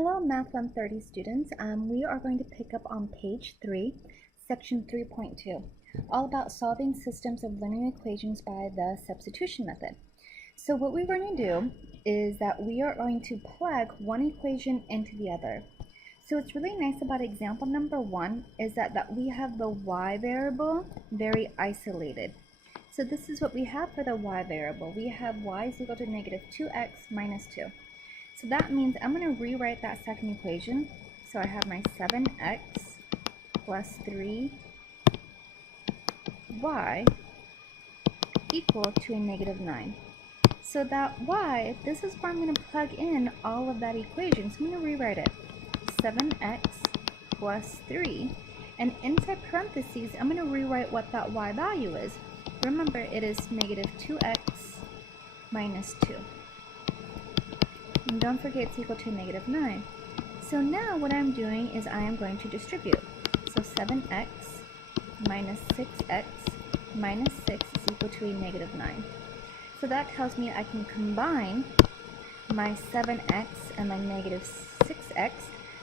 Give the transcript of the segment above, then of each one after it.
Hello Math130 students. We are going to pick up on page 3, section 3.2, all about solving systems of linear equations by the substitution method. So what we're going to do is that we are going to plug one equation into the other. So what's really nice about example number 1 is that we have the y variable very isolated. So this is what we have for the y variable. We have y is equal to negative 2x minus 2. So that means I'm going to rewrite that second equation. So I have my 7x plus 3y equal to a negative 9. So that y, this is where I'm going to plug in all of that equation. So I'm going to rewrite it. 7x plus 3. And inside parentheses, I'm going to rewrite what that y value is. Remember, it is negative 2x minus 2. And don't forget it's equal to negative 9. So now what I'm doing is I am going to distribute. So 7x minus 6x minus 6 is equal to a negative 9. So that tells me I can combine my 7x and my negative 6x.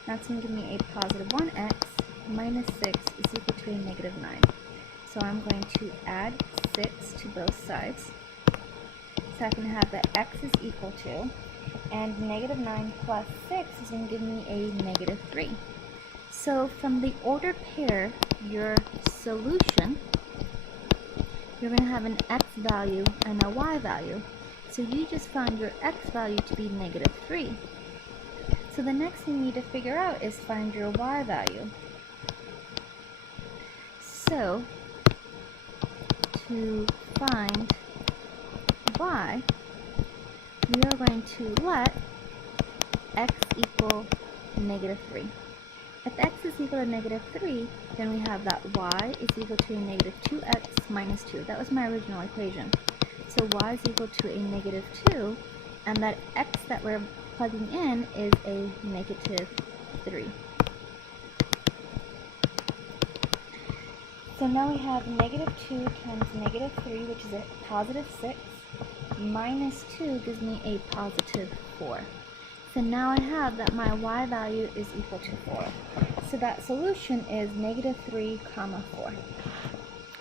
That's going to give me a positive 1x minus 6 is equal to a negative 9. So I'm going to add 6 to both sides. So I can have that x is equal to, and negative 9 plus 6 is going to give me a negative 3. So from the ordered pair, your solution, you're going to have an x value and a y value. So you just found your x value to be negative 3. So the next thing you need to figure out is find your y value. So to find y, we are going to let x equal negative 3. If x is equal to negative 3, then we have that y is equal to a negative 2x minus 2. That was my original equation. So y is equal to a negative 2, and that x that we're plugging in is a negative 3. So now we have negative 2 times negative 3, which is a positive 6. Minus 2 gives me a positive 4. So now I have that my y value is equal to 4. So that solution is negative 3 comma 4.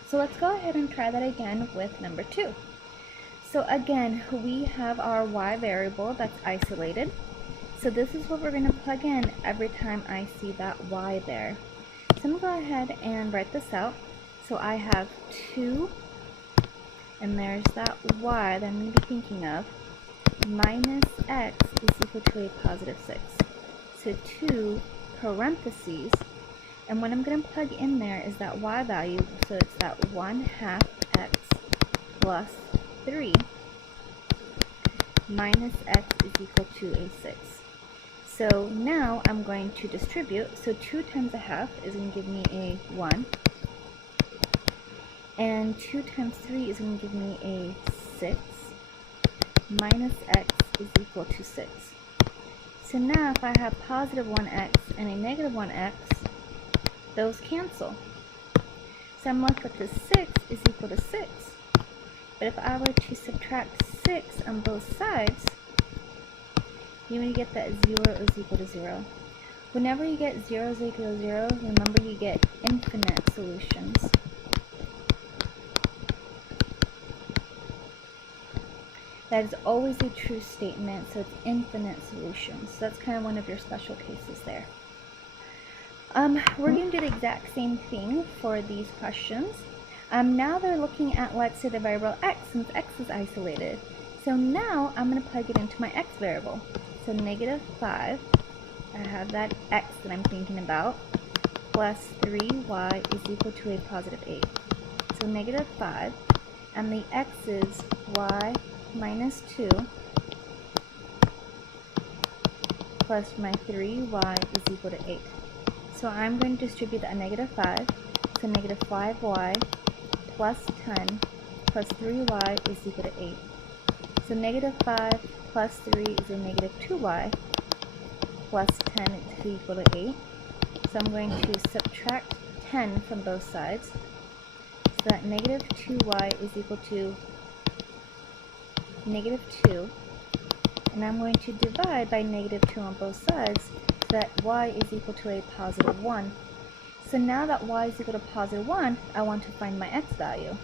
So let's go ahead and try that again with number 2. So again, we have our y variable that's isolated. So this is what we're going to plug in every time I see that y there. So I'm going to go ahead and write this out. So I have 2, and there's that y that I'm going to be thinking of, minus x is equal to a positive 6. So 2 parentheses, and what I'm going to plug in there is that y value, so it's that 1/2 x plus 3 minus x is equal to a 6. So now I'm going to distribute, so 2 times 1/2 is going to give me a 1. And 2 times 3 is going to give me a 6 minus x is equal to 6. So now if I have positive 1x and a negative 1x, those cancel. So I'm left with the 6 is equal to 6. But if I were to subtract 6 on both sides, you're going to get that 0 is equal to 0. Whenever you get 0 is equal to 0, remember you get infinite solutions. That is always a true statement, so it's infinite solutions. So that's kind of one of your special cases there. We're going to do the exact same thing for these questions. Now they're looking at, let's say, the variable x, since x is isolated. So now I'm going to plug it into my x variable. So negative 5, I have that x that I'm thinking about, plus 3y is equal to a positive 8. So negative 5, and the x is y minus 2 plus my 3y is equal to 8. So I'm going to distribute that negative 5. So negative 5y plus 10 plus 3y is equal to 8. So negative 5 plus 3 is a negative 2y plus 10 is equal to 8. So I'm going to subtract 10 from both sides. So that negative 2y is equal to negative 2 and I'm going to divide by -2 on both sides so that y is equal to a +1. So now that y is equal to +1, I want to find my x value.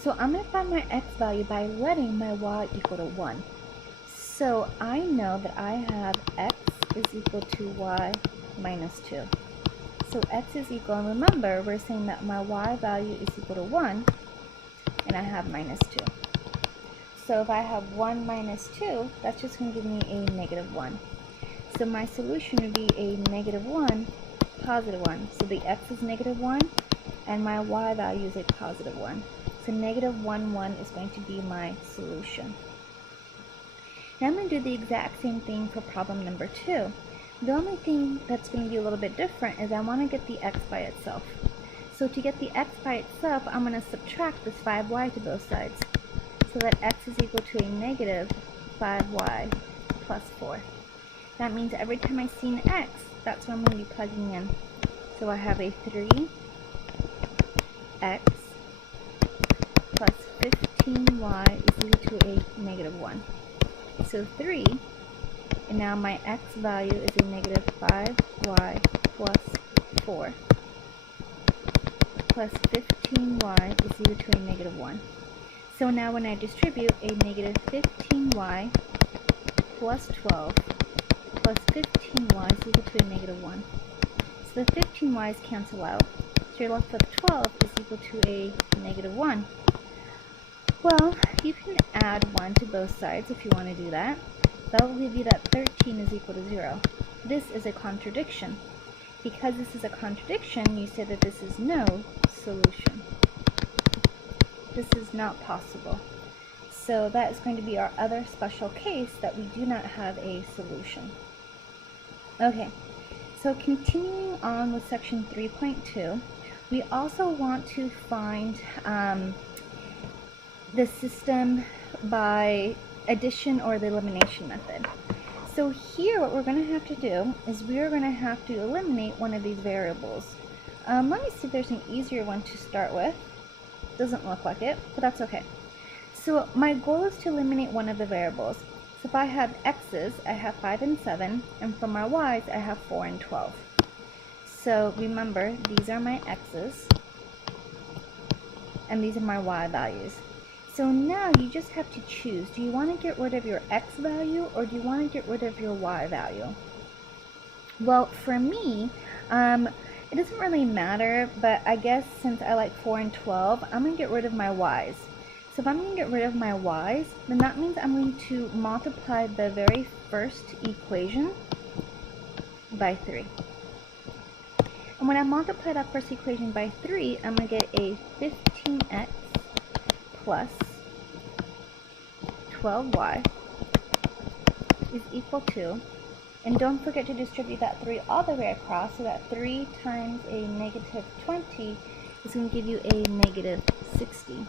So I'm going to find my x value by letting my y equal to 1. So I know that I have x is equal to y minus 2. So x is equal, and remember, we're saying that my y value is equal to 1, and I have minus 2. So if I have 1 minus 2, that's just going to give me a -1. So my solution would be a -1, +1. So the x is -1, and my y value is a +1. So -1, 1 is going to be my solution. Now I'm going to do the exact same thing for problem number 2. The only thing that's going to be a little bit different is I want to get the x by itself. So to get the x by itself, I'm going to subtract this 5y to both sides, so that x is equal to a -5y plus 4. That means every time I see an x, that's what I'm going to be plugging in. So I have a 3x plus 15y is equal to a -1. So 3, and now my x value is a -5y plus 4 plus 15y is equal to a -1. So now when I distribute, a -15y plus 12 plus 15y is equal to a -1. So the 15y's cancel out. So you're left with 12 is equal to a -1. Well, you can add 1 to both sides if you want to do that. That will give you that 13 is equal to 0. This is a contradiction. Because this is a contradiction, you say that this is no solution. This is not possible. So that is going to be our other special case that we do not have a solution. Okay, so continuing on with section 3.2, we also want to find the system by addition or the elimination method. So here what we're going to have to do is we're going to have to eliminate one of these variables. Let me see if there's an easier one to start with. Doesn't look like it, but that's okay. So my goal is to eliminate one of the variables. So if I have x's, I have 5 and 7, and for my y's, I have 4 and 12. So remember, these are my x's, and these are my y values. So now you just have to choose. Do you want to get rid of your x value, or do you want to get rid of your y value? Well, for me, it doesn't really matter, but I guess since I like 4 and 12, I'm going to get rid of my y's. So if I'm going to get rid of my y's, then that means I'm going to multiply the very first equation by 3. And when I multiply that first equation by 3, I'm going to get a 15x plus 12y is equal to, and don't forget to distribute that 3 all the way across, so that 3 times a -20 is going to give you a -60.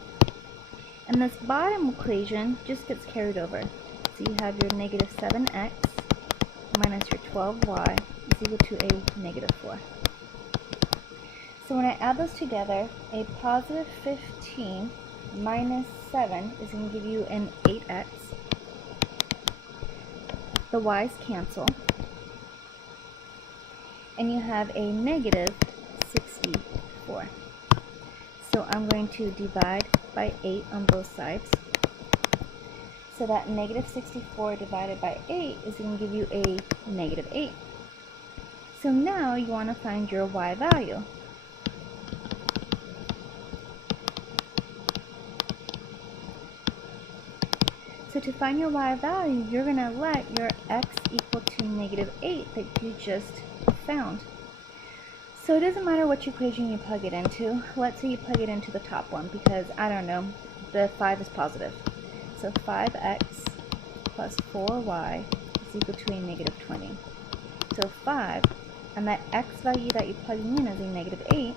And this bottom equation just gets carried over. So you have your -7x minus your 12y is equal to a -4. So when I add those together, a positive 15 minus 7 is going to give you an 8x. The y's cancel. And you have a -64. So I'm going to divide by 8 on both sides. So that -64 divided by 8 is going to give you a -8. So now you want to find your y value. So to find your y value, you're going to let your x equal to -8 that you just found. So it doesn't matter which equation you plug it into. Let's say you plug it into the top one because, I don't know, the 5 is positive. So 5x plus 4y is equal to a -20. So 5, and that x value that you're plugging in is a -8,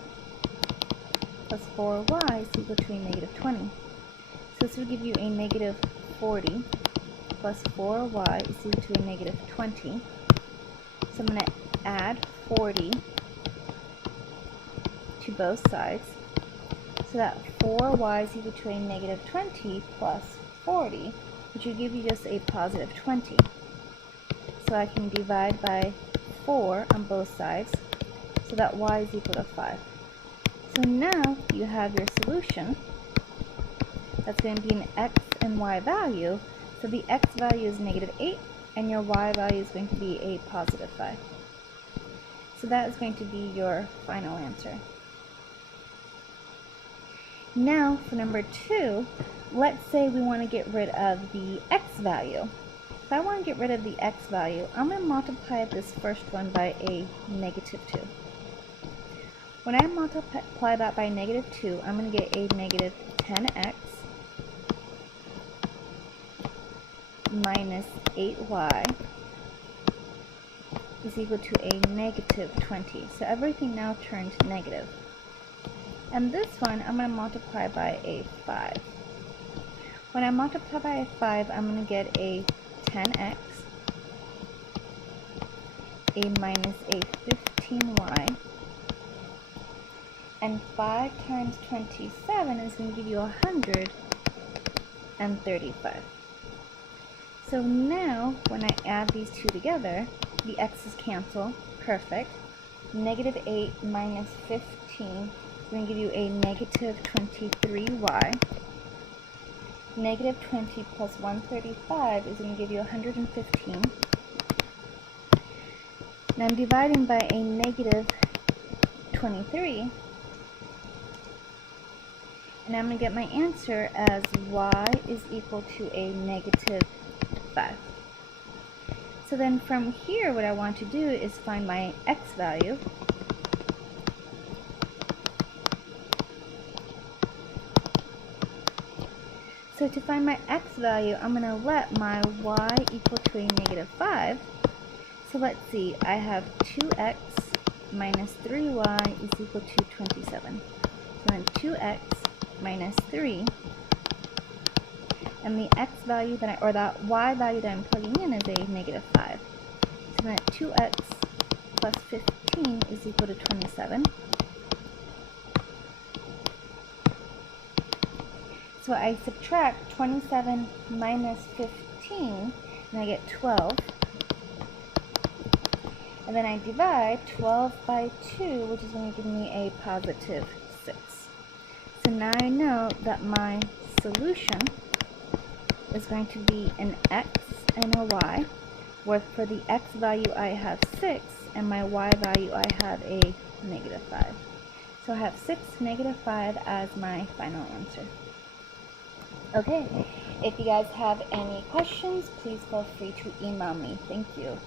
plus 4y is equal to a -20. So this will give you a -40 plus 4y is equal to a negative 20. So I'm going to add 40 to both sides. So that 4y is equal to a negative 20 plus 40, which will give you just a positive 20. So I can divide by 4 on both sides, so that y is equal to 5. So now you have your solution. That's going to be an x and y value. So the x value is negative 8, and your y value is going to be a positive 5. So that is going to be your final answer. Now for number 2, let's say we want to get rid of the x value. If I want to get rid of the x value, I'm going to multiply this first one by a negative 2. When I multiply that by negative 2, I'm going to get a negative 10x minus 8y is equal to a negative 20. So everything now turns negative. And this one, I'm going to multiply by a 5. When I multiply by a 5, I'm going to get a 10x, a minus a 15y, and 5 times 27 is going to give you 135. So now, when I add these two together, the x's cancel, perfect. Negative 8 minus 15 is going to give you a negative 23y. Negative 20 plus 135 is going to give you 115. Now I'm dividing by a negative 23. And I'm going to get my answer as y is equal to a negative 5. So then from here, what I want to do is find my x value. So to find my x value, I'm going to let my y equal to a negative 5. So let's see, I have 2x minus 3y is equal to 27. So then 2x minus 3, and the x value that or that y value that I'm plugging in is a negative 5. So then 2x plus 15 is equal to 27. So I subtract 27 minus 15, and I get 12. And then I divide 12 by 2, which is going to give me a positive 6. So now I know that my solution is going to be an x and a y, where for the x value I have 6, and my y value I have a negative 5. So I have 6, negative 5 as my final answer. Okay, if you guys have any questions, please feel free to email me. Thank you.